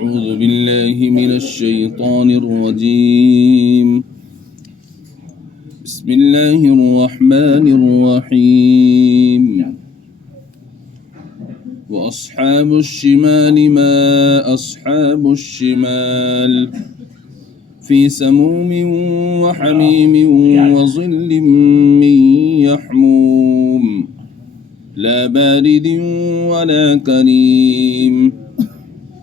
أعوذ بالله من الشيطان الرجيم بسم الله الرحمن الرحيم وأصحاب الشمال ما أصحاب الشمال في سموم وحميم وظل من يحموم لا بارد ولا كريم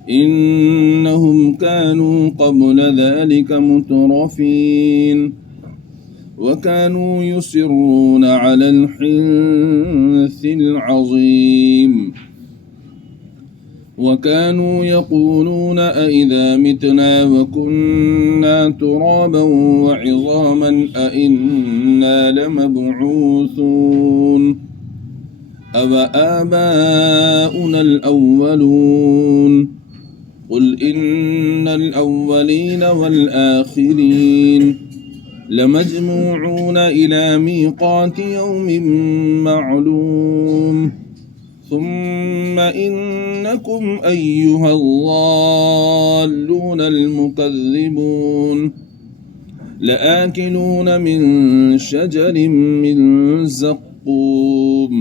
إنهم كانوا قبل ذلك مترفين وكانوا يصرون على الحنث العظيم وكانوا يقولون أئذا متنا وكنا ترابا وعظاما أئنا لمبعوثون أَوَآبَاؤُنَا الْأَوَّلُونَ قُلْ إِنَّ الْأَوَّلِينَ وَالْآخِرِينَ لَمَجْمُوعُونَ إِلَى مِيقَاتِ يَوْمٍ مَّعْلُومٍ ثُمَّ إِنَّكُمْ أَيُّهَا الضَّالُّونَ الْمُكَذِّبُونَ لَآكِلُونَ مِن شَجَرٍ مِّن زَقُّومٍ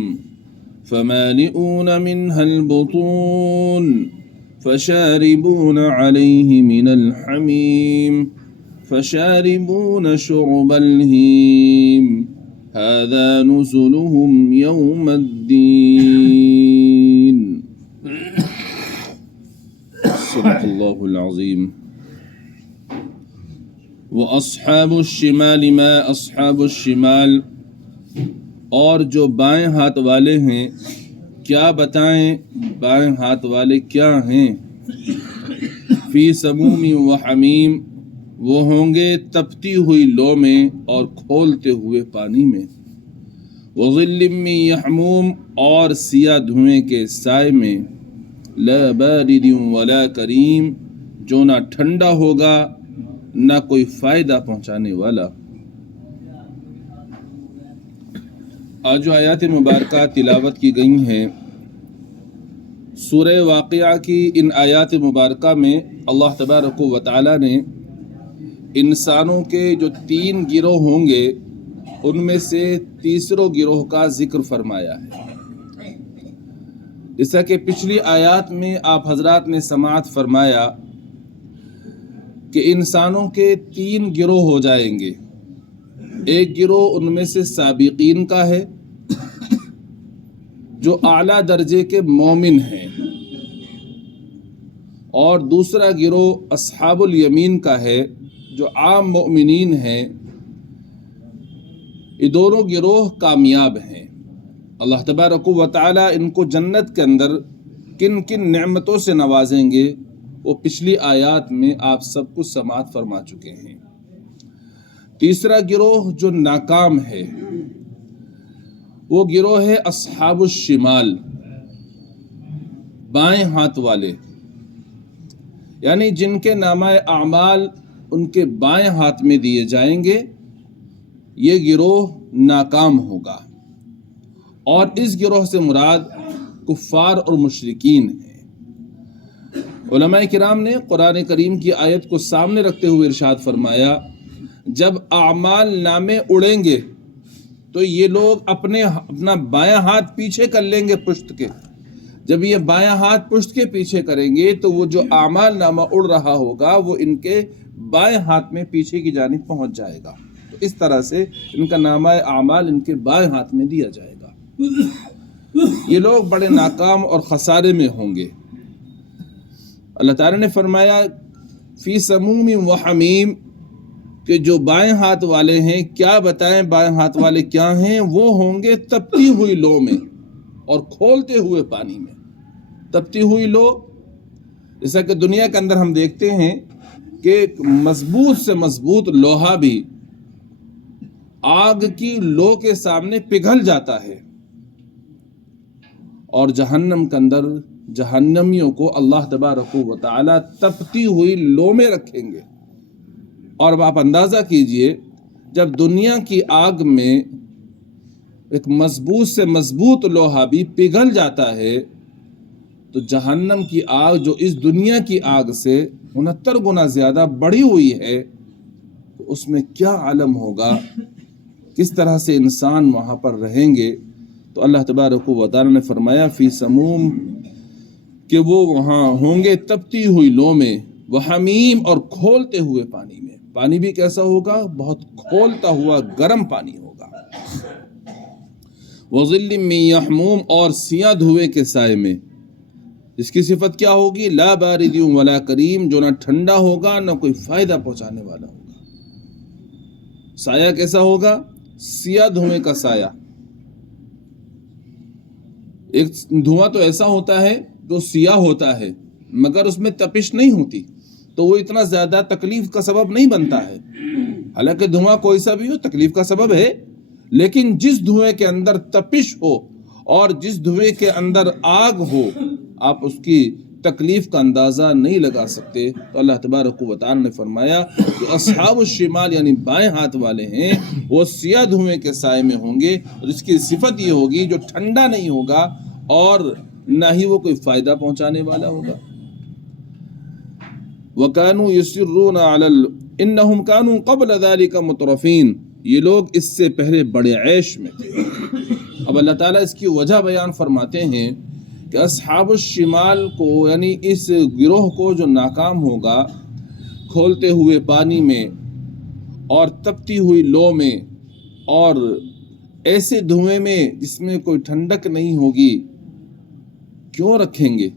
فمالئون منها البطون فشاربون عليه من الحميم فشاربون شرب الهيم هذا نزلهم يوم الدين صدق الله العظيم وأصحاب الشمال ما أصحاب الشمال اور جو بائیں ہاتھ والے ہیں کیا بتائیں بائیں ہاتھ والے کیا ہیں فی سموم و حمیم وہ ہوں گے تپتی ہوئی لو میں اور کھولتے ہوئے پانی میں وظل من یحموم اور سیاہ دھوئیں کے سائے میں لا بارد ولا کریم جو نہ ٹھنڈا ہوگا نہ کوئی فائدہ پہنچانے والا۔ آج جو آیات مبارکہ تلاوت کی گئی ہیں سورہ واقعہ کی ان آیات مبارکہ میں اللہ تبارک و تعالی نے انسانوں کے جو 3 گروہ ہوں گے ان میں سے تیسروں گروہ کا ذکر فرمایا ہے، جیسا کہ پچھلی آیات میں آپ حضرات نے سماعت فرمایا کہ انسانوں کے 3 گروہ ہو جائیں گے۔ ایک گروہ ان میں سے سابقین کا ہے جو اعلیٰ درجے کے مومن ہیں، اور دوسرا گروہ اصحاب الیمین کا ہے جو عام مومنین ہیں۔ یہ دونوں گروہ کامیاب ہیں۔ اللہ تبارک و تعالی ان کو جنت کے اندر کن کن نعمتوں سے نوازیں گے وہ پچھلی آیات میں آپ سب کو سماعت فرما چکے ہیں۔ تیسرا گروہ جو ناکام ہے وہ گروہ ہے اصحاب الشمال، بائیں ہاتھ والے، یعنی جن کے نامہ اعمال ان کے بائیں ہاتھ میں دیے جائیں گے، یہ گروہ ناکام ہوگا۔ اور اس گروہ سے مراد کفار اور مشرکین ہیں۔ علماء کرام نے قرآن کریم کی آیت کو سامنے رکھتے ہوئے ارشاد فرمایا جب اعمال نامے اڑیں گے تو یہ لوگ اپنا بایاں ہاتھ پیچھے کر لیں گے پشت کے۔ جب یہ بایاں ہاتھ پشت کے پیچھے کریں گے تو وہ جو اعمال نامہ اڑ رہا ہوگا وہ ان کے بائیں ہاتھ میں پیچھے کی جانب پہنچ جائے گا، تو اس طرح سے ان کا نامہ اعمال ان کے بائیں ہاتھ میں دیا جائے گا۔ یہ لوگ بڑے ناکام اور خسارے میں ہوں گے۔ اللہ تعالیٰ نے فرمایا فی سموم و حمیم کہ جو بائیں ہاتھ والے ہیں کیا بتائیں بائیں ہاتھ والے کیا ہیں، وہ ہوں گے تپتی ہوئی لو میں اور کھولتے ہوئے پانی میں۔ تپتی ہوئی لو، جیسا کہ دنیا کے اندر ہم دیکھتے ہیں کہ مضبوط سے مضبوط لوہا بھی آگ کی لو کے سامنے پگھل جاتا ہے، اور جہنم کے اندر جہنمیوں کو اللہ تبارک و تعالی تپتی ہوئی لو میں رکھیں گے۔ اور اب آپ اندازہ کیجئے جب دنیا کی آگ میں ایک مضبوط سے مضبوط لوہا بھی پگھل جاتا ہے تو جہنم کی آگ جو اس دنیا کی آگ سے 69 گنا زیادہ بڑھی ہوئی ہے، تو اس میں کیا عالم ہوگا، کس طرح سے انسان وہاں پر رہیں گے۔ تو اللہ تبارک و تعالی نے فرمایا فی سموم، کہ وہ وہاں ہوں گے تپتی ہوئی لو میں، وحمیم اور کھولتے ہوئے پانی میں۔ پانی بھی کیسا ہوگا؟ بہت کھولتا ہوا گرم پانی ہوگا۔ وظل من یحموم، اور سیاہ دھوئے کے سائے میں، جس کی صفت کیا ہوگی؟ لا بارد ولا کریم، جو نہ ٹھنڈا ہوگا نہ کوئی فائدہ پہنچانے والا ہوگا۔ سایہ کیسا ہوگا؟ سیاہ دھوئے کا سایہ۔ ایک دھواں تو ایسا ہوتا ہے جو سیاہ ہوتا ہے مگر اس میں تپش نہیں ہوتی، تو وہ اتنا زیادہ تکلیف کا سبب نہیں بنتا ہے۔ حالانکہ دھواں کوئی سا بھی ہو تکلیف کا سبب ہے، لیکن جس دھوئے کے اندر تپش ہو اور جس دھوئے کے اندر آگ ہو، آپ اس کی تکلیف کا اندازہ نہیں لگا سکتے۔ تو اللہ تبارک و تعالی نے فرمایا جو اصحاب الشمال یعنی بائیں ہاتھ والے ہیں، وہ سیاہ دھوئے کے سائے میں ہوں گے، اور اس کی صفت یہ ہوگی جو ٹھنڈا نہیں ہوگا اور نہ ہی وہ کوئی فائدہ پہنچانے والا ہوگا۔ وَكَانُوا يُصِرُّونَ عَلَى إِنَّهُمْ كَانُوا قَبْلَ ذَلِكَ مُتْرَفِينَ، یہ لوگ اس سے پہلے بڑے عیش میں تھے۔ اب اللہ تعالیٰ اس کی وجہ بیان فرماتے ہیں کہ اصحاب الشمال کو، یعنی اس گروہ کو جو ناکام ہوگا، کھولتے ہوئے پانی میں اور تپتی ہوئی لو میں اور ایسے دھوئیں میں جس میں کوئی ٹھنڈک نہیں ہوگی، کیوں رکھیں گے؟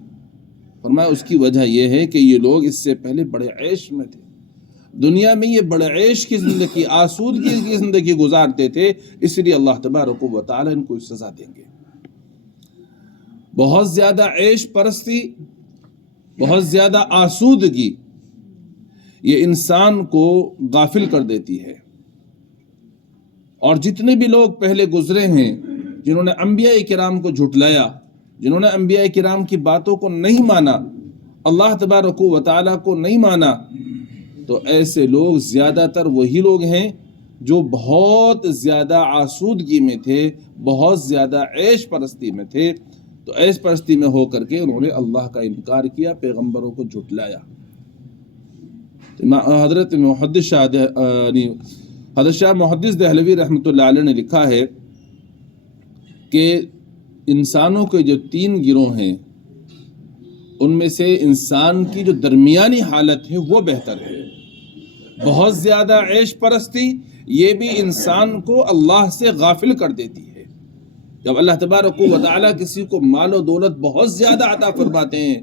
فرمایا اس کی وجہ یہ ہے کہ یہ لوگ اس سے پہلے بڑے عیش میں تھے، دنیا میں یہ بڑے عیش کی زندگی، آسودگی کی زندگی گزارتے تھے، اس لیے اللہ تبارک و تعالی ان کو سزا دیں گے۔ بہت زیادہ عیش پرستی، بہت زیادہ آسودگی، یہ انسان کو غافل کر دیتی ہے۔ اور جتنے بھی لوگ پہلے گزرے ہیں جنہوں نے انبیاء کرام کو جھٹلایا، جنہوں نے انبیاء کرام کی باتوں کو نہیں مانا، اللہ تبارک و تعالیٰ کو نہیں مانا، تو ایسے لوگ زیادہ تر وہی لوگ ہیں جو بہت زیادہ آسودگی میں تھے، بہت زیادہ عیش پرستی میں تھے۔ تو عیش پرستی میں ہو کر کے انہوں نے اللہ کا انکار کیا، پیغمبروں کو جھٹلایا۔ حضرت شاہ محدث دہلوی رحمۃ اللہ علیہ نے لکھا ہے کہ انسانوں کے جو 3 گروہ ہیں، ان میں سے انسان کی جو درمیانی حالت ہے وہ بہتر ہے۔ بہت زیادہ عیش پرستی یہ بھی انسان کو اللہ سے غافل کر دیتی ہے۔ جب اللہ تبارک و تعالیٰ کسی کو مال و دولت بہت زیادہ عطا فرماتے ہیں،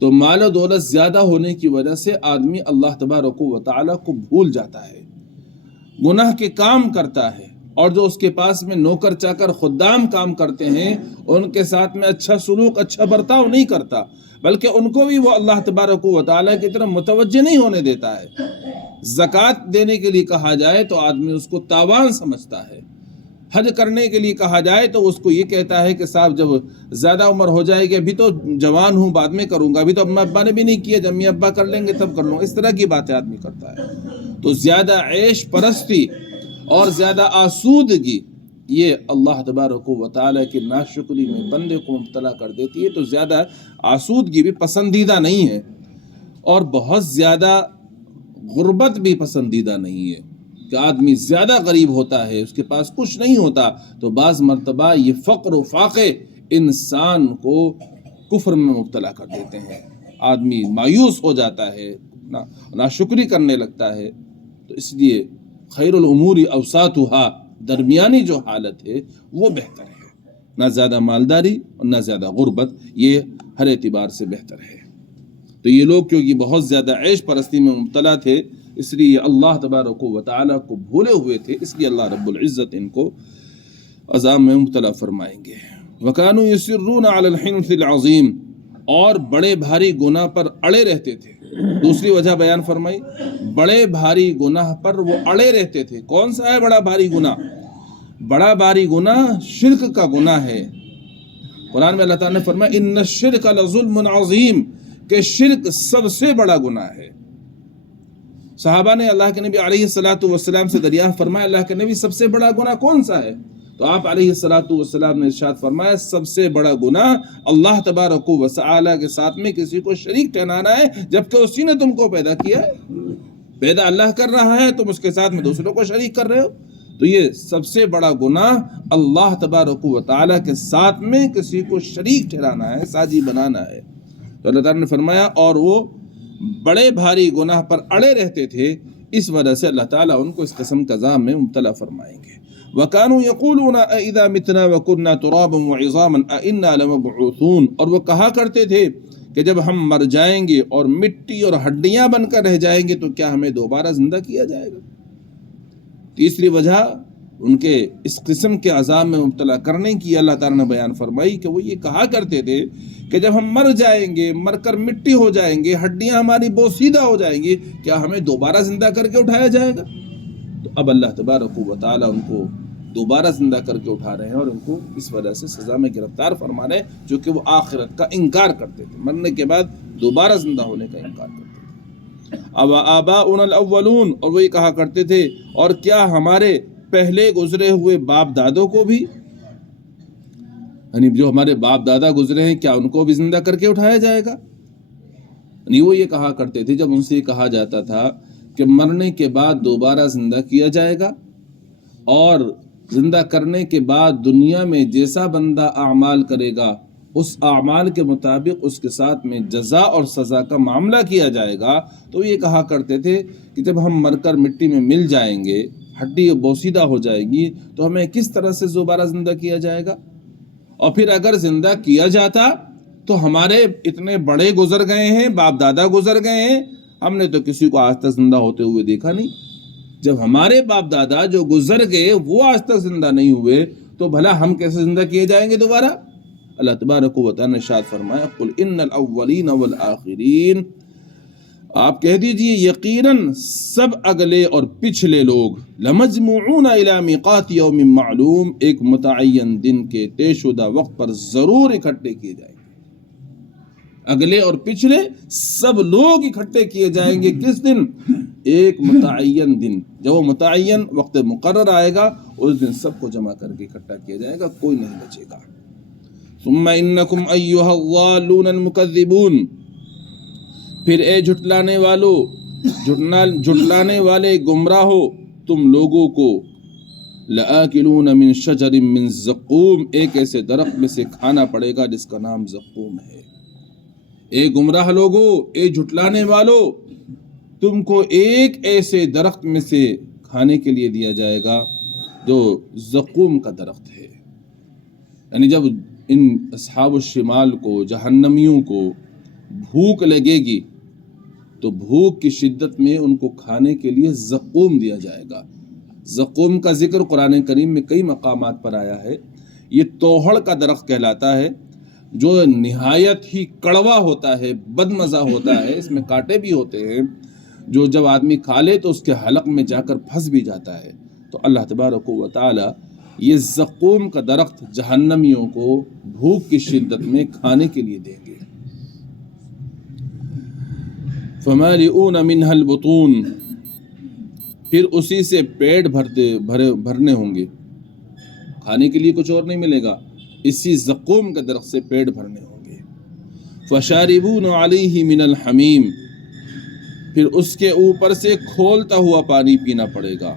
تو مال و دولت زیادہ ہونے کی وجہ سے آدمی اللہ تبارک و تعالیٰ کو بھول جاتا ہے، گناہ کے کام کرتا ہے، اور جو اس کے پاس میں نوکر چاکر خدام کام کرتے ہیں ان کے ساتھ میں اچھا سلوک، اچھا برتاؤ نہیں کرتا، بلکہ ان کو بھی وہ اللہ تبارک و تعالیٰ کی طرف متوجہ نہیں ہونے دیتا ہے۔ زکوٰۃ دینے کے لیے کہا جائے تو آدمی اس کو تاوان سمجھتا ہے، حج کرنے کے لیے کہا جائے تو اس کو یہ کہتا ہے کہ صاحب جب زیادہ عمر ہو جائے گی، ابھی تو جوان ہوں بعد میں کروں گا، ابھی تو اما ابا نے بھی نہیں کیا، جب امی ابا کر لیں گے تب کر لوں گا۔ اس طرح کی باتیں آدمی کرتا ہے۔ تو زیادہ عیش پرستی اور زیادہ آسودگی یہ اللہ تبارک و تعالیٰ کی ناشکری میں بندے کو مبتلا کر دیتی ہے۔ تو زیادہ آسودگی بھی پسندیدہ نہیں ہے، اور بہت زیادہ غربت بھی پسندیدہ نہیں ہے کہ آدمی زیادہ غریب ہوتا ہے، اس کے پاس کچھ نہیں ہوتا، تو بعض مرتبہ یہ فقر و فاقے انسان کو کفر میں مبتلا کر دیتے ہیں، آدمی مایوس ہو جاتا ہے، ناشکری کرنے لگتا ہے۔ تو اس لیے خیر الامور اوساطھا، درمیانی جو حالت ہے وہ بہتر ہے، نہ زیادہ مالداری اور نہ زیادہ غربت، یہ ہر اعتبار سے بہتر ہے۔ تو یہ لوگ کیونکہ بہت زیادہ عیش پرستی میں مبتلا تھے، اس لیے اللہ تبارک و تعالیٰ کو بھولے ہوئے تھے، اس لیے اللہ رب العزت ان کو عذاب میں مبتلا فرمائیں گے۔ وَكَانُوا يُصِرُّونَ عَلَى الْحِنْثِ الْعَظِيمِ، اور بڑے بھاری گناہ پر اڑے رہتے تھے۔ دوسری وجہ بیان فرمائی، بڑے بھاری گناہ پر وہ اڑے رہتے تھے۔ کون سا ہے بڑا بھاری گناہ؟ بڑا بھاری گناہ شرک کا گناہ ہے۔ قرآن میں اللہ تعالیٰ نے فرمایا اِنَّ الشِّرْكَ لَظُلْمٌ عَظِيمٌ، کہ شرک سب سے بڑا گناہ ہے۔ صحابہ نے اللہ کے نبی علیہ الصلوۃ والسلام سے دریافت فرمایا، اللہ کے نبی سب سے بڑا گناہ کون سا ہے؟ تو آپ علیہ الصلوۃ والسلام نے ارشاد فرمایا سب سے بڑا گناہ اللہ تبارک و تعالی کے ساتھ میں کسی کو شریک ٹھہرانا ہے، جبکہ اسی نے تم کو پیدا کیا ہے۔ پیدا اللہ کر رہا ہے، تم اس کے ساتھ میں دوسروں کو شریک کر رہے ہو، تو یہ سب سے بڑا گناہ اللہ تبارک و تعالی کے ساتھ میں کسی کو شریک ٹھہرانا ہے، ساجی بنانا ہے۔ تو اللہ تعالیٰ نے فرمایا اور وہ بڑے بھاری گناہ پر اڑے رہتے تھے، اس وجہ سے اللہ تعالیٰ ان کو اس قسم کا عذاب میں مبتلا فرمائیں گے۔ وَكَانُوا يَقُولُونَ أَإِذَا مِتْنَا وَكُنَّا تُرَابًا وَعِظَامًا أَإِنَّا لَمَبْعُوثُونَ، اور وہ کہا کرتے تھے کہ جب ہم مر جائیں گے اور مٹی اور ہڈیاں بن کر رہ جائیں گے تو کیا ہمیں دوبارہ زندہ کیا جائے گا؟ تیسری وجہ ان کے اس قسم کے عذاب میں مبتلا کرنے کی اللہ تعالیٰ نے بیان فرمائی کہ وہ یہ کہا کرتے تھے کہ جب ہم مر جائیں گے، مر کر مٹی ہو جائیں گے، ہڈیاں ہماری بوسیدہ ہو جائیں گی، کیا ہمیں دوبارہ زندہ کر کے اٹھایا جائے گا؟ تو اب اللہ تبارک و تعالیٰ ان کو دوبارہ زندہ کر کے اٹھا رہے ہیں اور ان کو اس وجہ سے سزا میں گرفتار فرما رہے ہیں، جو کہ وہ آخرت کا انکار کرتے تھے، مرنے کے بعد دوبارہ زندہ ہونے کا انکار کرتے تھے۔ اب آباؤنا الاولون، اور وہی کہا کرتے تھے اور کیا ہمارے پہلے گزرے ہوئے باپ دادوں کو بھی، یعنی جو ہمارے باپ دادا گزرے ہیں کیا ان کو بھی زندہ کر کے اٹھایا جائے گا؟ یعنی وہ یہ کہا کرتے تھے جب ان سے یہ کہا جاتا تھا کہ مرنے کے بعد دوبارہ زندہ کیا جائے گا اور زندہ کرنے کے بعد دنیا میں جیسا بندہ اعمال کرے گا اس اعمال کے مطابق اس کے ساتھ میں جزا اور سزا کا معاملہ کیا جائے گا، تو یہ کہا کرتے تھے کہ جب ہم مر کر مٹی میں مل جائیں گے، ہڈی بوسیدہ ہو جائے گی، تو ہمیں کس طرح سے دوبارہ زندہ کیا جائے گا؟ اور پھر اگر زندہ کیا جاتا تو ہمارے اتنے بڑے گزر گئے ہیں، باپ دادا گزر گئے ہیں، ہم نے تو کسی کو آج تک زندہ ہوتے ہوئے دیکھا نہیں۔ جب ہمارے باپ دادا جو گزر گئے وہ آج تک زندہ نہیں ہوئے تو بھلا ہم کیسے زندہ کیے جائیں گے دوبارہ؟ اللہ تبارک و تعالی نے ارشاد فرمایا قل ان الاولین والآخرین، آپ کہہ دیجئے یقیناً سب اگلے اور پچھلے لوگ لمجموعون الی میقات یوم معلوم، ایک متعین دن کے طے شدہ وقت پر ضرور اکٹھے کیے جائیں گے۔ اگلے اور پچھلے سب لوگ اکٹھے کیے جائیں گے، کس دن؟ ایک متعین دن، جب وہ متعین وقت مقرر آئے گا اس دن سب کو جمع کر کے اکٹھا کیا جائے گا، کوئی نہیں بچے گا۔ ثم انکم ایھا الضالون المکذبون، پھر اے جھٹلانے والو، جھٹلانے والے گمراہو، تم لوگوں کو لآکلون من شجر من زقوم، ایک ایسے درخت میں سے کھانا پڑے گا جس کا نام زقوم ہے۔ اے گمراہ لوگو، اے جھٹلانے والو، تم کو ایک ایسے درخت میں سے کھانے کے لیے دیا جائے گا جو زقوم کا درخت ہے۔ یعنی جب ان اصحاب الشمال کو، جہنمیوں کو بھوک لگے گی تو بھوک کی شدت میں ان کو کھانے کے لیے زقوم دیا جائے گا۔ زقوم کا ذکر قرآن کریم میں کئی مقامات پر آیا ہے۔ یہ توہڑ کا درخت کہلاتا ہے جو نہایت ہی کڑوا ہوتا ہے، بد مزہ ہوتا ہے، اس میں کانٹے بھی ہوتے ہیں، جو جب آدمی کھا لے تو اس کے حلق میں جا کر پھنس بھی جاتا ہے۔ تو اللہ تبارک و تعالی یہ زقوم کا درخت جہنمیوں کو بھوک کی شدت میں کھانے کے لیے دیں گے۔ فَمَالِئُونَ مِنْهَا الْبُطُونَ، پھر اسی سے پیٹ بھرنے ہوں گے، کھانے کے لیے کچھ اور نہیں ملے گا، اسی زقوم کے درخت سے پیٹ بھرنے ہوں گے۔ فَشَارِبُونَ عَلَيْهِ مِنَ الْحَمِيمِ، پھر اس کے اوپر سے کھولتا ہوا پانی پینا پڑے گا۔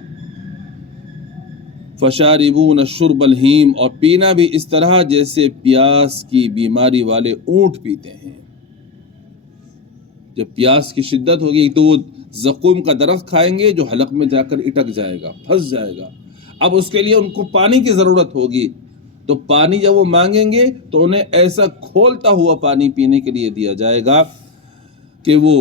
فَشَارِبُونَ شُرْبَ الْحِيمِ، اور پینا بھی اس طرح جیسے پیاس کی بیماری والے اونٹ پیتے ہیں۔ جب پیاس کی شدت ہوگی تو وہ زقوم کا درخت کھائیں گے جو حلق میں جا کر اٹک جائے گا، پھنس جائے گا۔ اب اس کے لیے ان کو پانی کی ضرورت ہوگی، تو پانی جب وہ مانگیں گے تو انہیں ایسا کھولتا ہوا پانی پینے کے لیے دیا جائے گا کہ وہ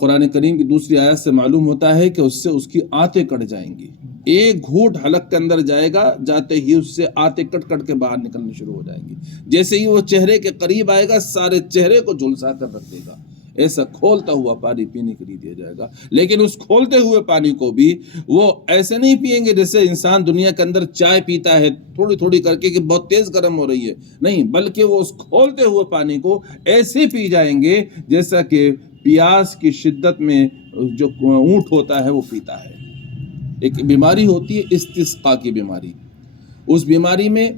قرآن کریم کی دوسری آیت سے معلوم ہوتا ہے کہ اس سے اس کی آنتیں کٹ جائیں گی۔ ایک گھونٹ حلق کے اندر جائے گا، جاتے ہی اس سے آنتیں کٹ کٹ کے باہر نکلنے شروع ہو جائیں گی۔ جیسے ہی وہ چہرے کے قریب آئے گا سارے چہرے کو جھلسا کر رکھ دے گا۔ ایسا کھولتا ہوا پانی پینے کے لیے دیا جائے گا، لیکن اس کھولتے ہوئے پانی کو بھی وہ ایسے نہیں پیئیں گے جیسے انسان دنیا کے اندر چائے پیتا ہے تھوڑی تھوڑی کر کے کہ بہت تیز گرم ہو رہی ہے، نہیں، بلکہ وہ اس کھولتے ہوئے پانی کو ایسے پی جائیں گے جیسا کہ پیاس کی شدت میں جو اونٹ ہوتا ہے وہ پیتا ہے۔ ایک بیماری ہوتی ہے استسقاء کی بیماری، اس بیماری میں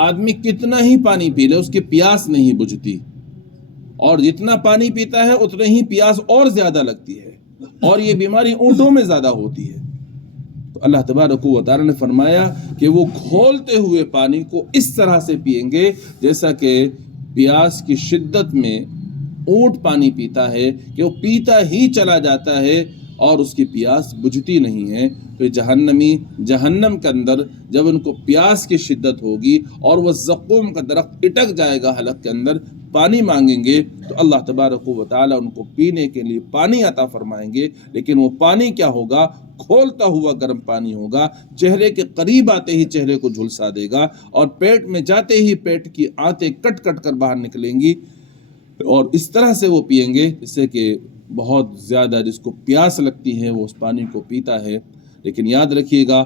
آدمی کتنا ہی پانی پی لے اس کی پیاس نہیں بجھتی، اور جتنا پانی پیتا ہے اتنا ہی پیاس اور زیادہ لگتی ہے، اور یہ بیماری اونٹوں میں زیادہ ہوتی ہے۔ تو اللہ تبارک و تعالی نے فرمایا کہ وہ کھولتے ہوئے پانی کو اس طرح سے پئیں گے جیسا کہ پیاس کی شدت میں اونٹ پانی پیتا ہے کہ وہ پیتا ہی چلا جاتا ہے اور اس کی پیاس بجھتی نہیں ہے۔ تو جہنمی جہنم کے اندر جب ان کو پیاس کی شدت ہوگی اور وہ زقوم کا درخت اٹک جائے گا حلق کے اندر، پانی مانگیں گے تو اللہ تبارک و تعالی ان کو پینے کے لیے پانی عطا فرمائیں گے، لیکن وہ پانی کیا ہوگا؟ کھولتا ہوا گرم پانی ہوگا، چہرے کے قریب آتے ہی چہرے کو جھلسا دے گا، اور پیٹ میں جاتے ہی پیٹ کی آنتیں کٹ کٹ کر باہر نکلیں گی، اور اس طرح سے وہ پئیں گے جس سے کہ بہت زیادہ جس کو پیاس لگتی ہے وہ اس پانی کو پیتا ہے۔ لیکن یاد رکھیے گا،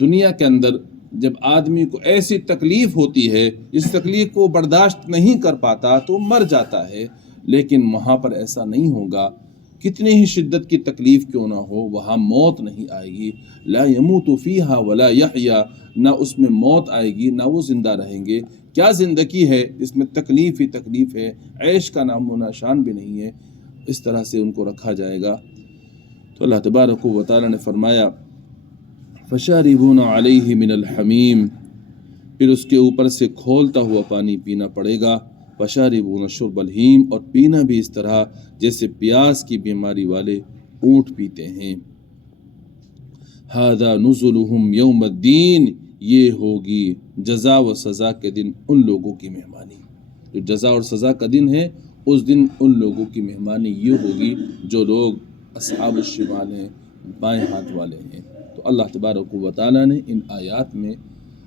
دنیا کے اندر جب آدمی کو ایسی تکلیف ہوتی ہے جس تکلیف کو برداشت نہیں کر پاتا تو مر جاتا ہے، لیکن وہاں پر ایسا نہیں ہوگا، کتنی ہی شدت کی تکلیف کیوں نہ ہو وہاں موت نہیں آئے گی۔ لا يموت فیہا ولا یحیا، نہ اس میں موت آئے گی نہ وہ زندہ رہیں گے۔ کیا زندگی ہے اس میں تکلیف ہی تکلیف ہے، عیش کا نام و نشان بھی نہیں ہے، اس طرح سے ان کو رکھا جائے گا۔ تو اللہ تبارک و تعالی نے فرمایا فشاربون علیہ من الحمیم، پھر اس کے اوپر سے کھولتا ہوا پانی پینا پڑے گا۔ فشاربون شرب الہیم، اور پینا بھی اس طرح جیسے پیاس کی بیماری والے اونٹ پیتے ہیں۔ ھذا نزلہم یوم الدین، یہ ہوگی جزا و سزا کے دن ان لوگوں کی مہمانی۔ جو جزا اور سزا کا دن ہے اس دن ان لوگوں کی مہمانی یہ ہوگی جو لوگ اصحاب الشمال ہیں، بائیں ہاتھ والے ہیں۔ تو اللہ تبارک و تعالیٰ نے ان آیات میں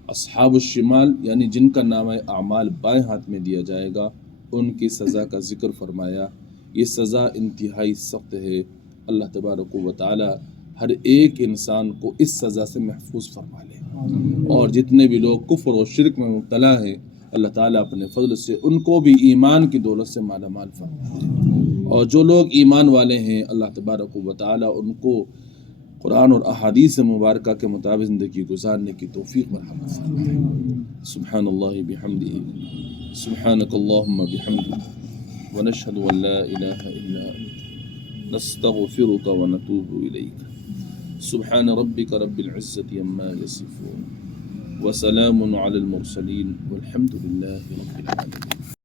اصحاب الشمال یعنی جن کا نامہ اعمال بائیں ہاتھ میں دیا جائے گا ان کی سزا کا ذکر فرمایا۔ یہ سزا انتہائی سخت ہے۔ اللہ تبارک و تعالیٰ ہر ایک انسان کو اس سزا سے محفوظ فرما لے، اور جتنے بھی لوگ کفر و شرک میں مبتلا ہیں اللہ تعالیٰ اپنے فضل سے ان کو بھی ایمان کی دولت سے مالا مال فرما دے، اور جو لوگ ایمان والے ہیں اللہ تبارک و تعالیٰ ان کو قرآن اور احادیث مبارکہ کے مطابق زندگی گزارنے کی توفیق مرحمت فرمائے۔ سبحان اللہ بحمدہ، سبحانک اللہم بحمدک، ونشہد ان لا الہ الا انت، نستغفرک ونتوب الیک۔ سبحان ربک رب العزة عما یصفون، وسلام علی المرسلین، والحمد للہ رب العالمین۔